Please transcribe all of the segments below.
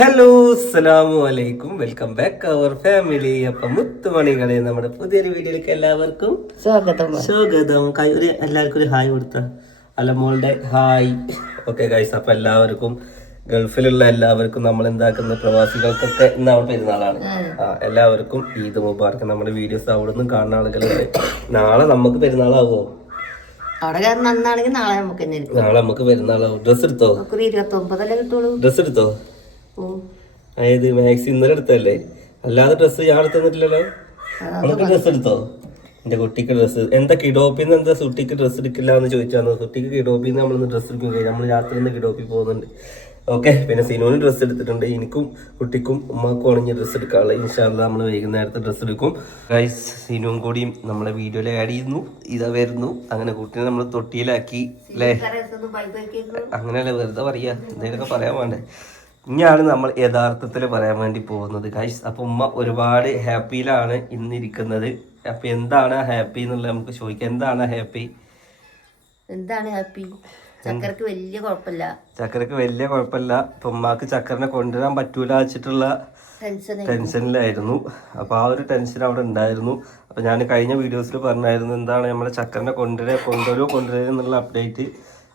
Hello അസ്സലാമു അലൈക്കും. Welcome back അവർ family അപ്പൊ മുത്തുമണികളെ നമ്മുടെ പുതിയൊരു വീഡിയോയിലേക്ക് എല്ലാവർക്കും സ്വാഗതം. സ്വാഗതം. ഒരു എല്ലാവർക്കും ഒരു ഹായ് കൊടുത്ത. അലമോളുടെ ഹായ്. ഓക്കെ ഗൈസ് അപ്പൊ എല്ലാവർക്കും ഗൾഫിലുള്ള എല്ലാവർക്കും നമ്മൾ എന്താക്കുന്ന പ്രവാസികൾക്കൊക്കെ ഇന്ന് ഇന്നാണ് പെരുന്നാളാണ്. ആ എല്ലാവർക്കും ഈദ് മുബാർക്ക് നമ്മുടെ വീഡിയോസ് അവിടെ നിന്നും കാണുന്ന ആളുകളുണ്ട്. നാളെ നമുക്ക് പെരുന്നാളാവോ? അവിടെ നന്നാണെങ്കിൽ നാളെ നമുക്ക് നാളെ നമുക്ക് പെരുന്നാളാവും. ഡ്രസ്സ് എടുത്തോ? ഡ്രസ് ഇരുപത്തി ഒമ്പതല്ലേ കിട്ടുള്ളൂ. ഡ്രസ്സ് എടുത്തോ? അതായത് മാക്സി ഇന്നലെ എടുത്തല്ലേ അല്ലാതെ ഡ്രസ്സ് ഞാൻ തന്നിട്ടില്ലല്ലോ. അവൾക്ക് ഡ്രസ്സ് എടുത്തോ? എന്റെ കുട്ടിക്ക് ഡ്രസ്സ് എന്താ കിഡോപ്പിന്ന് എന്താ സുട്ടിക്ക് ഡ്രസ്സ് എടുക്കില്ല എന്ന് ചോദിച്ചാൽ സുട്ടിക്ക് കിഡോപ്പിന്ന് നമ്മൾ ഡ്രസ്സ് എടുക്കും നമ്മൾ രാത്രി നിന്ന് കിഡോപ്പി പോകുന്നുണ്ട്. ഓക്കെ പിന്നെ സിനുവിന് ഡ്രസ്സ് എടുത്തിട്ടുണ്ട്. എനിക്കും കുട്ടിക്കും ഉമ്മാക്കും ആണെങ്കിൽ ഡ്രസ്സ് എടുക്കാനുള്ള ഇൻഷാല്ല നമ്മൾ വൈകുന്നേരത്തെ ഡ്രസ്സ് എടുക്കും. ഗൈസ് സിനുവും കൂടിയും നമ്മളെ വീഡിയോയിൽ ആഡ് ചെയ്യുന്നു. ഇതാ വരുന്നു. അങ്ങനെ കുട്ടീനെ നമ്മൾ തൊട്ടിയിലാക്കി അല്ലേ അങ്ങനെയല്ലേ വെറുതെ പറയാ? എന്തെങ്കിലുമൊക്കെ പറയാൻ വേണ്ടേ? ഇനിയാണ് നമ്മൾ യഥാർത്ഥത്തിൽ പറയാൻ വേണ്ടി പോകുന്നത്. ഗൈസ് അപ്പോൾ ഉമ്മ ഒരുപാട് ഹാപ്പിയിലാണ് ഇന്നിരിക്കുന്നത്. അപ്പൊ എന്താണ് ഹാപ്പി എന്നുള്ളത് നമുക്ക് ചോദിക്കാം. എന്താണ് ഹാപ്പി? എന്താണ് ഹാപ്പി? ചക്കരക്ക് വലിയ കുഴപ്പമില്ല. ചക്കരക്ക് വലിയ കുഴപ്പമില്ല. ഇപ്പൊ ഉമ്മാക്ക് ചക്കരനെ കൊണ്ടുവരാൻ പറ്റൂല വെച്ചിട്ടുള്ള ടെൻഷനിലായിരുന്നു. അപ്പോൾ ആ ഒരു ടെൻഷൻ അവിടെ ഉണ്ടായിരുന്നു. അപ്പോൾ ഞാൻ കഴിഞ്ഞ വീഡിയോസിൽ പറഞ്ഞായിരുന്നു എന്താണ് നമ്മുടെ ചക്കരനെ കൊണ്ടുവരെ കൊണ്ടുവരുമോ കൊണ്ടുവരുമോ എന്നുള്ള അപ്ഡേറ്റ്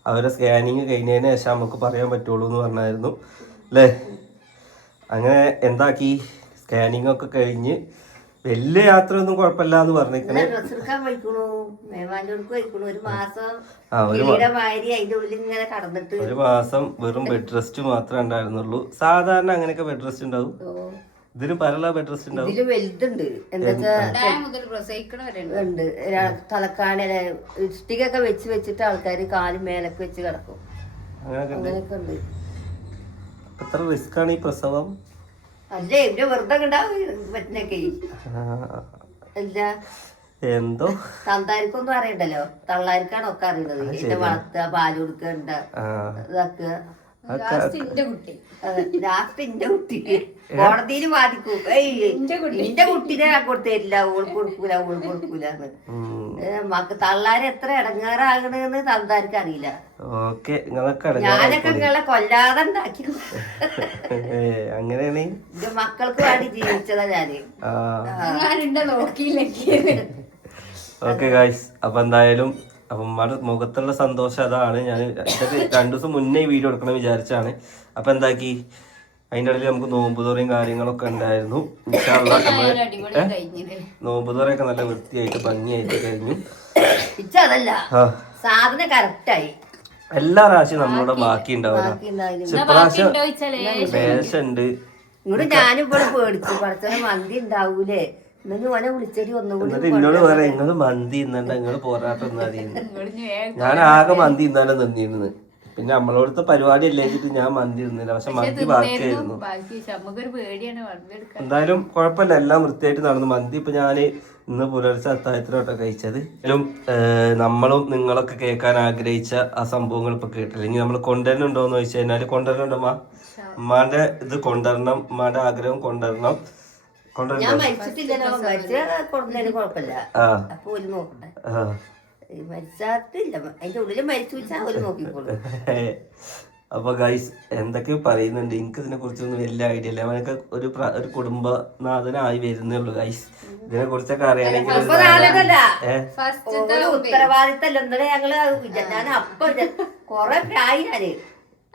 അവരെ സ്കാനിങ് കഴിഞ്ഞതിന് ശേഷം നമുക്ക് പറയാൻ പറ്റുള്ളൂ എന്ന് പറഞ്ഞായിരുന്നു. അല്ലേ അങ്ങനെ എന്താക്കി? സ്കാനിങ് ഒക്കെ കഴിഞ്ഞ് വലിയ യാത്ര ഒന്നും കുഴപ്പമില്ല എന്ന് അടുക്ക് ഒരു മാസം വെറും ബെഡ് റെസ്റ്റ് മാത്രമേ ഉണ്ടായിരുന്നുള്ളൂ. സാധാരണ അങ്ങനെയൊക്കെ ബെഡ് റെസ്റ്റ് ഉണ്ടാവും. ഇതിന് പല ബെഡ് റെസ്റ്റ് ഉണ്ടാവും. വലുതുണ്ട്. ഉണ്ട്. ര- തലക്കാണി ഇഷ്ടികൊക്കെ വെച്ച് വെച്ചിട്ട് ആൾക്കാർ കാൽ മേലൊക്കെ വെച്ച് കിടക്കും. അങ്ങനെയൊക്കെ ഉണ്ട്. എത്ര റിസ്ക് ആണ് ഈ പ്രസവം? അല്ലേ ഇവിടെ വെറുതെ അല്ല എന്തോ? തന്താർക്കൊന്നും അറിയണ്ടല്ലോ? തള്ളാർക്കാണ് ഒക്കെ അറിയണത്. വളർത്തുക പാൽ കൊടുക്കണ്ട ഇതാക്കുക. അതൊക്കെ ലാസ്റ്റ് എന്റെ കുട്ടി. കോടതിയിൽ ബാധിക്കും ഏയ് നിന്റെ കുട്ടീനെ കൊടുത്തില്ല ഓൾ കൊടുക്കൂല ഓൾ കൊടുക്കൂല തള്ളാര് എത്ര ഇടങ്ങാറാകണെന്ന് തന്താർക്ക് അറിയില്ല. ഓക്കെ ഞാനൊക്കെ നിങ്ങളെ കൊല്ലാതെ ഉണ്ടാക്കി അങ്ങനെയാണ്? എന്റെ മക്കൾക്ക് വേണ്ടി ജീവിച്ചതാ ഞാൻ. നോക്കിയില്ലെങ്കിൽ ഓക്കെ ഗായ്സ് അപ്പൊ എന്തായാലും അപ്പം മുഖത്തുള്ള സന്തോഷം അതാണ്. ഞാൻ രണ്ടു ദിവസം മുന്നേ ഈ വീഡിയോ എടുക്കണം വിചാരിച്ചാണ് അപ്പൊ എന്താക്കി? അതിന്റെ ഇടയിൽ നമുക്ക് നോമ്പ് തുറയും കാര്യങ്ങളൊക്കെ ഉണ്ടായിരുന്നു. നമ്മൾ നോമ്പ് തുറയൊക്കെ നല്ല വൃത്തിയായിട്ട് ഭംഗിയായിട്ട് കഴിഞ്ഞു. സാധനം കറക്റ്റായി എല്ലാ പ്രാവശ്യം നമ്മളോട് ബാക്കി ഉണ്ടാവില്ല ഇപ്രാവശ്യം വേഷമുണ്ട് ഇങ്ങോട്ട് ഞാനും പേടിച്ചു. പഠിച്ചത് മന്തി ഉണ്ടാവൂലേ? എന്നോട് പറയാം നിങ്ങൾ മന്തി ഇന്നണ്ട നിങ്ങൾ പോരാട്ടം ഞാൻ ആകെ മന്തി ഇന്നാലും നിന്നിരുന്നത് പിന്നെ നമ്മളോടത്തെ പരിപാടി അല്ലേ വെച്ചിട്ട് ഞാൻ മന്തി ഇരുന്നില്ല പക്ഷെ മന്തി ബാക്കിയായിരുന്നു. എന്തായാലും കുഴപ്പമില്ല. എല്ലാം വൃത്തിയായിട്ട് നടന്നു. മന്തി ഇപ്പൊ ഞാൻ ഇന്ന് പുലർച്ചെ അത്താഴത്തിലോട്ടെ കഴിച്ചത്. എങ്കിലും നമ്മളും നിങ്ങളൊക്കെ കേൾക്കാൻ ആഗ്രഹിച്ച ആ സംഭവങ്ങൾ ഇപ്പൊ കേട്ടില്ല. ഇനി നമ്മൾ കൊണ്ടുവരുന്നുണ്ടോ എന്ന് ചോദിച്ചു കഴിഞ്ഞാൽ കൊണ്ടുവരുന്നുണ്ടോ അമ്മ ഉമ്മാന്റെ ഇത് കൊണ്ടുവരണം. ഉമ്മാന്റെ ആഗ്രഹം കൊണ്ടുവരണം. കൊണ്ടുവരണം ഞാൻ ആ. മരിച്ചാത്തില്ല. അതിന്റെ മരിച്ചു വെച്ചാൽ നോക്കിക്കോളൂ. അപ്പൊ ഗൈസ് എന്തൊക്കെ പറയുന്നുണ്ട്? എനിക്ക് ഇതിനെ കുറിച്ചൊന്നും വലിയ ഐഡിയ ഇല്ല. അവനൊക്കെ ഒരു ഒരു കുടുംബനാഥനായി വരുന്നേ ഉള്ളൂ ഗൈസ് ഇതിനെ കുറിച്ചൊക്കെ അറിയാണെങ്കിൽ ഉത്തരവാദിത്തല്ല ഞങ്ങൾ ഞാൻ അപ്പൊ കൊറേ പ്രായി ഞാൻ.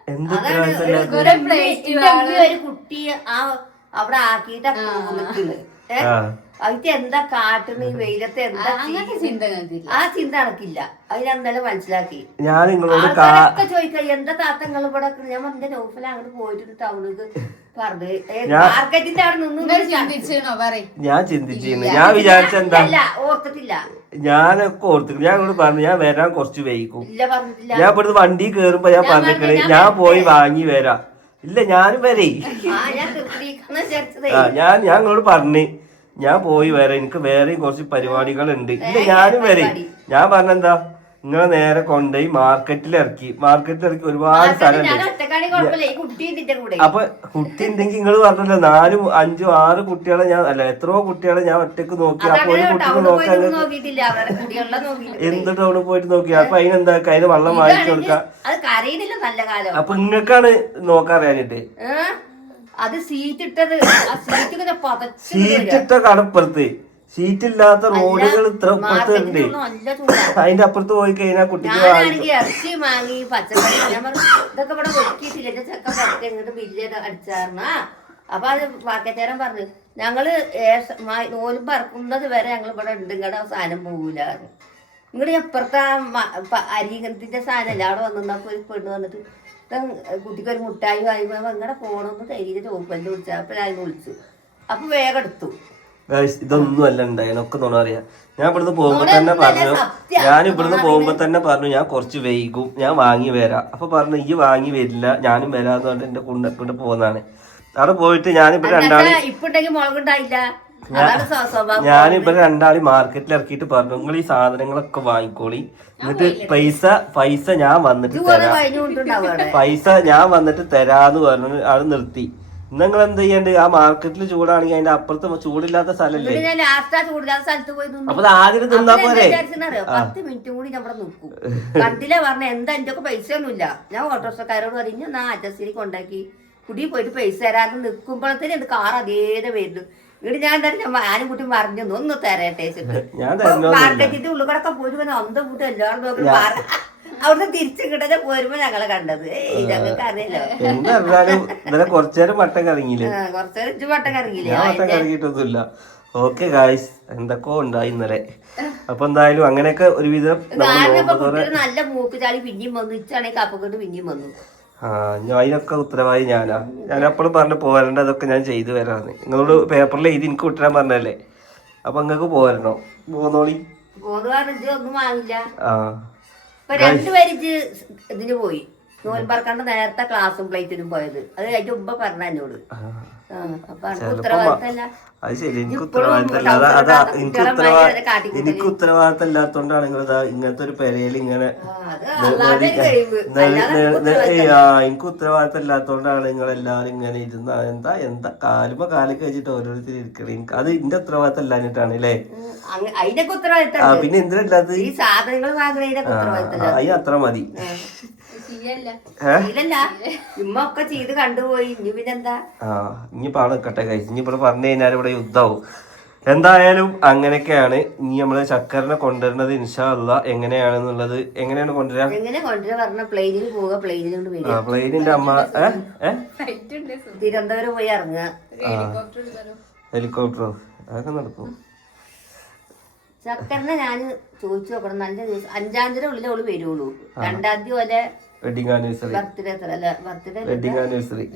എന്ത് അതാണ് ഒരു- കുട്ടി ആ അവിടെ ആക്കിയിട്ട് അതിട്ട് എന്താ കാട്ടുന്ന ഈ വെയിലത്ത് എന്താ? ആ ചിന്ത കണക്കില്ല അത് മനസ്സിലാക്കി. ഞാൻ നിങ്ങളോട് കാ ആൾക്കാരൊക്കെ എന്താ താത്തങ്ങൾ ഇവിടെ നിക്കണെ? ഞാൻ എന്റെ നൗഫല അങ്ങോട്ട് പോയിട്ട് ടൗണിൽ പറഞ്ഞു മാർക്കറ്റിന്റെ അവിടെ നിന്ന് ഞാൻ ചിന്തിച്ചിരുന്നു. ഞാൻ വിചാരിച്ച എന്താ? അല്ല ഓർത്തിട്ടില്ല. ഞാനൊക്കെ ഓർത്തിട്ട് ഞാൻ ഇങ്ങോട്ട് പറഞ്ഞു ഞാൻ വരാൻ കുറച്ച് വൈകും. ഇല്ല പറഞ്ഞിട്ടില്ല. ഞാൻ ഇവിടുന്ന് വണ്ടി കേറുമ്പോ ഞാൻ പറഞ്ഞിക്കണേ ഞാൻ പോയി വാങ്ങി വരാം. ഇല്ല ഞാനും വരേ. ആ ഞാൻ ഞാൻ ഞാൻ നിങ്ങളോട് പറഞ്ഞു. ഞാൻ പോയി വരാം. എനിക്ക് വേറെയും കുറച്ച് പരിപാടികൾ ഉണ്ട് ഇല്ല ഞാനും വരെ. ഞാൻ പറഞ്ഞെന്താ? നിങ്ങളെ നേരെ കൊണ്ടുപോയി മാർക്കറ്റിൽ ഇറക്കി. മാർക്കറ്റിൽ ഇറക്കി ഒരുപാട് സ്ഥലമുണ്ട്. കൂടെ. അപ്പൊ കുട്ടി ഉണ്ടെങ്കിൽ നിങ്ങൾ പറഞ്ഞല്ലോ നാലും അഞ്ചും ആറ് കുട്ടികളെ ഞാൻ അല്ല എത്രയോ കുട്ടികളെ ഞാൻ ഒറ്റയ്ക്ക് നോക്കി. അപ്പൊ ഒരു കുട്ടിക്ക് നോക്കാൻ എന്ത് ടൗണിൽ പോയിട്ട് നോക്കി? അപ്പൊ അതിനെന്താ അതിന് വെള്ളം വാങ്ങിച്ചു കൊടുക്കാം. അപ്പൊ നിങ്ങൾക്കാണ് നോക്കാൻ അറിയാനിട്ട് ഏ? അത് സീറ്റ് ഇട്ടത് ആ സീറ്റ് ഇങ്ങനെ സീറ്റ് ഇട്ട കടപ്പുറത്ത് ഷീറ്റ് ഇല്ലാത്ത റോഡുകൾ ഇത്ര ഉണ്ട് അതിന്റെ അപ്പുറത്ത് പോയി കഴിഞ്ഞാൽ കുട്ടിക്ക് ഇറച്ചി വാങ്ങി പച്ചക്കറി ഇതൊക്കെ ഇവിടെ വെക്കിയിട്ടില്ല എന്റെ ചെക്ക പറ്റ ഇങ്ങോട്ട് ബില്ല് അടിച്ചാർന്ന അപ്പൊ അത് പാക്കറ്റേരൻ പറഞ്ഞു ഞങ്ങൾ മാ- പറക്കുന്നത് വരെ ഞങ്ങൾ ഇവിടെ ഉണ്ട്. ഇങ്ങടെ സാധനം പോകൂല ഇങ്ങോട്ട് എപ്പുറത്തെ അരികത്തിന്റെ സാധനമല്ല അവിടെ വന്നിരുന്നപ്പോ ഒരു പെണ്ണ് വന്നിട്ട് "ദാ കുട്ടിക്ക് ഒരു മുട്ടായി വാങ്ങി ഇങ്ങടെ പോണെന്ന് തരീന്റെ ചോപ്പലിന്റെ വിളിച്ചു അപ്പൊ ഞാൻ വിളിച്ചു. അപ്പൊ വേഗം എടുത്തു. ഇതൊന്നും അല്ല ഉണ്ടായതിനൊക്കെ നോണ അറിയാം ഞാൻ ഇവിടുന്ന് പോകുമ്പോ തന്നെ പറഞ്ഞു ഞാൻ ഇവിടുന്ന് പോകുമ്പോ തന്നെ പറഞ്ഞു ഞാൻ കുറച്ച് വൈകും ഞാൻ വാങ്ങി വരാം. അപ്പൊ പറഞ്ഞു ഈ വാങ്ങി വരില്ല ഞാനും വരാന്ന് പറഞ്ഞിട്ട് എന്റെ കൊണ്ട് കൊണ്ട് പോകുന്നതാണ് അവിടെ പോയിട്ട് ഞാനിപ്പോ രണ്ടാളും ഇപ്പൊ ഉണ്ടെങ്കിൽ മുളകുണ്ടായില്ല സ്വഭാവം ഞാനിപ്പോ രണ്ടാളി മാർക്കറ്റിൽ ഇറക്കിയിട്ട് പറഞ്ഞു നിങ്ങൾ ഈ സാധനങ്ങളൊക്കെ വാങ്ങിക്കോളി. എന്നിട്ട് പൈസ പൈസ ഞാൻ വന്നിട്ട് തരാ. പൈസ ഞാൻ വന്നിട്ട് തരാന്ന് പറഞ്ഞു അത് നിർത്തി. നിങ്ങൾ എന്ത് ചെയ്യണ്ട്? ആ മാർക്കറ്റിൽ ചൂടാണെങ്കിൽ അതിന്റെ അപ്പുറത്ത് ചൂടില്ലാത്ത സ്ഥലല്ലേ? ഞാൻ അപ്പൊ ആദ്യം തിന്നാ പോലെ പോരെ? പത്ത് മിനിറ്റും കൂടി ഞാൻ ഇവിടെ നിൽക്കും. കണ്ടില്ല പറഞ്ഞ? എന്താ എന്റെ ഒക്കെ പൈസ ഒന്നുമില്ല ഞാൻ ഓട്ടോറിക്ഷക്കാരോട് പറഞ്ഞു ഞാൻ അജസ്റ്റിലേക്ക് കൊണ്ടാക്കി? കുടി പോയിട്ട് പൈസ തരാതെ നിൽക്കുമ്പോഴത്തേന് എന്ത് കാർ അതേതെ വരുന്നു. എന്നിട്ട് ഞാൻ തന്നെ ഞാനും കുട്ടി മറിഞ്ഞു ഒന്ന് തരട്ടെ മാർക്കറ്റിന്റെ ഉള്ളിൽ കൂടെ അന്തം കൂട്ടി എല്ലാവരും നോക്കി അവിടുന്ന് തിരിച്ചു കിട്ടതെ പോരുമ്പോ ഞങ്ങളെ കണ്ടത്. ഞങ്ങൾക്ക് അറിയില്ലോ ഇന്നലെ കുറച്ചേരം വട്ടം കറങ്ങിയില്ലേ? കുറച്ച് ഇഞ്ചു വട്ടം കറങ്ങിയില്ലേ? ഞാൻ വട്ടം കറങ്ങിയിട്ടൊന്നുമില്ല. ഓക്കെ ഗായ്സ് എന്തൊക്കെ ഉണ്ടായി ഇന്നലെ. അപ്പൊ എന്തായാലും അങ്ങനെയൊക്കെ ഒരുവിധം നല്ല മൂക്ക് ചാടി പിന്നെയും വന്നു. ഇച്ചാണെങ്കിൽ കപ്പക്കെട്ട് പിന്നെയും വന്നു. അതിനൊക്കെ ഉത്തരവാദി ഞാനാ. ഞാൻ അപ്പോഴും പറഞ്ഞു പോരണ്ട അതൊക്കെ ഞാൻ ചെയ്തു വരാന്ന് നിങ്ങളോട് പേപ്പറിൽ എഴുതി എനിക്ക് വിട്ടാൻ പറഞ്ഞല്ലേ അപ്പൊ നിങ്ങൾക്ക് പോരണോ. പോന്നോളി. ആ. ഇതിന് പോയി. നോൽബർക്കണ്ട നേരത്തെ ക്ലാസ്സും പ്ലേറ്റിനും പോയത്. അത് അതിന്റെ ഉപ്പ പറഞ്ഞ എന്നോട്. അത് ശരി എനിക്ക് ഉത്തരവാദിത്തമില്ല. അതാ എനിക്ക് ഉത്തരവാദിത്തം എനിക്ക് ഉത്തരവാദിത്തം ഇങ്ങനത്തെ ഒരു പെരയിൽ ഇങ്ങനെ എനിക്ക് ഉത്തരവാദിത്തം ഇല്ലാത്തോണ്ടാണ് നിങ്ങൾ എല്ലാവരും ഇങ്ങനെ ഇരുന്ന എന്താ എന്താ കാലുമ്പോ കാലി കഴിച്ചിട്ട് ഓരോരുത്തർ ഇരിക്കണേ. എനിക്ക് അത് എന്റെ ഉത്തരവാദിത്തം ഇല്ലാഞ്ഞിട്ടാണ് അല്ലേ അതിനൊക്കെ ഉത്തരവാദിത്തം പിന്നെ എന്തിനല്ലാത്ത ഈ സാധനങ്ങൾ അതിന് അത്ര മതി. ഒക്കെ ചെയ്ത് കണ്ടുപോയി. ഇനി പിന്നെന്താ? ആ ഇനിയിപ്പോ പറഞ്ഞു കഴിഞ്ഞാൽ ഇവിടെ യുദ്ധാവും എന്തായാലും അങ്ങനെയൊക്കെയാണ് ഇനി നമ്മൾ ചക്കറിനെ കൊണ്ടുവരുന്നത് ഇൻഷാല്ല എങ്ങനെയാണെന്നുള്ളത് എങ്ങനെയാണ് കൊണ്ടുവരാ? എങ്ങനെ കൊണ്ടുവരാ പറഞ്ഞ? പ്ലെയിനിൽ പോവുക പ്ലെയിനിൽ കൊണ്ട് വരിക. ആ പ്ലെയിനിന്റെ അമ്മ. തിരുവനന്തപുരം പോയി ഇറങ്ങുക. ഹെലികോപ്റ്ററോ അതൊക്കെ നടക്കും. ചക്കറിനെ ഞാൻ ചോദിച്ചു നോക്കണം. നല്ല ദിവസം അഞ്ചാം തീയതി ഉള്ളിൽ അവൾ വരുള്ളൂ. രണ്ടാം തീയതി പോലെ വെഡിങ് ആനിവേഴ്സറി ബർത്ത്ഡേ അല്ല? ബർത്ത്ഡേ വെഡിങ് ആനിവേഴ്സറി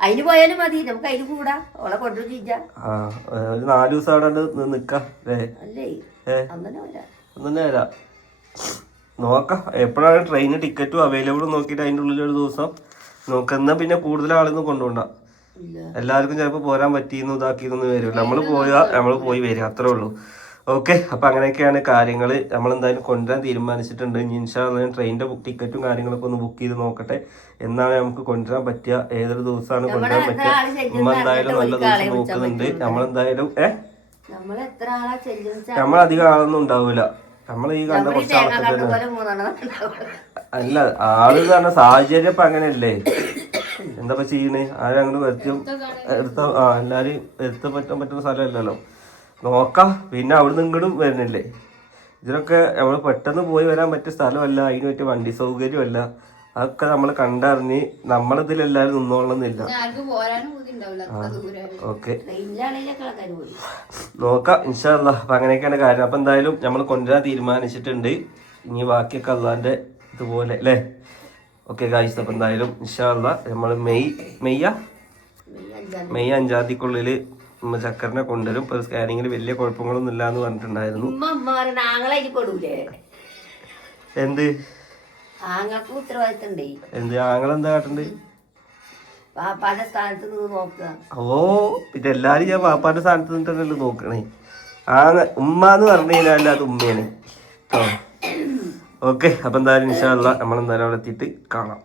അതിന് പോയാലും മതി. നമുക്ക് അതിന് കൂടാ. ഓളെ കൊണ്ടു ഒരു നാല് ദിവസം അവിടെ നിക്കാം അല്ലേ? അങ്ങനെ വരാം. നോക്കാം. എപ്പോഴാണ് ട്രെയിന് ടിക്കറ്റും അവൈലബിൾ നോക്കിയിട്ട് അതിന്റെ ഉള്ളിൽ ഒരു ദിവസം നോക്കുന്ന പിന്നെ കൂടുതൽ ആളൊന്നും കൊണ്ടുപോണ്ട. ഇല്ല. എല്ലാവർക്കും ചിലപ്പോൾ പോരാൻ പറ്റിയെന്നും ഇതാക്കിയെന്നൊന്നും വരില്ല. നമ്മൾ പോയാൽ നമ്മൾ പോയി വരിക. അത്രേ ഉള്ളൂ. ഓക്കെ അപ്പം അങ്ങനെയൊക്കെയാണ് കാര്യങ്ങൾ നമ്മൾ എന്തായാലും കൊണ്ടുവരാൻ തീരുമാനിച്ചിട്ടുണ്ട്. ഇനി ഇൻഷാല്ല ട്രെയിനിന്റെ ടിക്കറ്റും കാര്യങ്ങളൊക്കെ ഒന്ന് ബുക്ക് ചെയ്ത് നോക്കട്ടെ. എന്നാണ് നമുക്ക് കൊണ്ടുവരാൻ പറ്റുക. ഏതൊരു ദിവസമാണ് കൊണ്ടുവരാൻ പറ്റുക? നമ്മൾ ഉമ്മ എന്തായാലും നല്ല ദിവസം നോക്കുന്നുണ്ട്. നമ്മളെന്തായാലും ഏ? നമ്മൾ എത്ര ആളാ ചെല്ലുന്ന നമ്മൾ അധികം ആളൊന്നും ഉണ്ടാവില്ല നമ്മൾ ഈ കണ്ട കുറച്ച് ആൾക്കാർ. അല്ല ആൾ കാരണം പറഞ്ഞ സാഹചര്യം ഇപ്പൊ അങ്ങനെയല്ലേ? എന്താ ഇപ്പൊ ചെയ്യണേ ആരും അങ്ങോട്ട് വരുത്തും എടുത്ത ആ എല്ലാരും എടുത്ത് പറ്റാൻ പറ്റുന്ന സ്ഥലമല്ലല്ലോ നോക്കാം. പിന്നെ അവിടുന്ന് ഇങ്ങോട്ടും വരുന്നില്ലേ? ഇതിനൊക്കെ നമ്മൾ പെട്ടെന്ന് പോയി വരാൻ പറ്റിയ സ്ഥലമല്ല അതിന് പറ്റിയ വണ്ടി സൗകര്യമല്ല. അതൊക്കെ നമ്മൾ കണ്ടറിഞ്ഞ് നിന്നോളന്നില്ല ഉണ്ടാവില്ല അത്ര ദൂരം ഓക്കെ. നോക്കാം ഇൻഷാല്ല അപ്പൊ അങ്ങനെയൊക്കെയാണ് കാര്യം. അപ്പൊ എന്തായാലും നമ്മൾ കൊണ്ടുവരാൻ തീരുമാനിച്ചിട്ടുണ്ട്. ഇനി ബാക്കിയൊക്കെ അള്ളാന്റെ ഇതുപോലെ അല്ലേ? ഓക്കെ കാഴ്ച അപ്പൊ എന്തായാലും ഇൻഷാല്ല നമ്മൾ മെയ് മെയ്യ? മെയ് അഞ്ചാം തീയതിക്കുള്ളിൽ ചക്കറിനെ കൊണ്ടുവരും. ഇപ്പൊ സ്കാനിങ്ങിൽ വലിയ കുഴപ്പങ്ങളൊന്നും ഇല്ല എന്ന് പറഞ്ഞിട്ടുണ്ടായിരുന്നു എന്ത്? എന്ത്? ആങ്ങളെന്താ കാട്ടുണ്ട്? പാപ്പാന്റെ സ്ഥാനത്ത് നിന്ന് നോക്കുക. ഓ പിന്നെ എല്ലാരും ഞാൻ പാപ്പാന്റെ സ്ഥാനത്ത് നിന്നിട്ടല്ലോ നോക്കണേ. ആ ഉമ്മ എന്ന് പറഞ്ഞു കഴിഞ്ഞാൽ അത് ഉമ്മയാണ് ഓക്കെ അപ്പൊ എന്തായാലും ഇൻഷാല്ല നമ്മൾ എന്തായാലും അവിടെ എത്തിയിട്ട് കാണാം.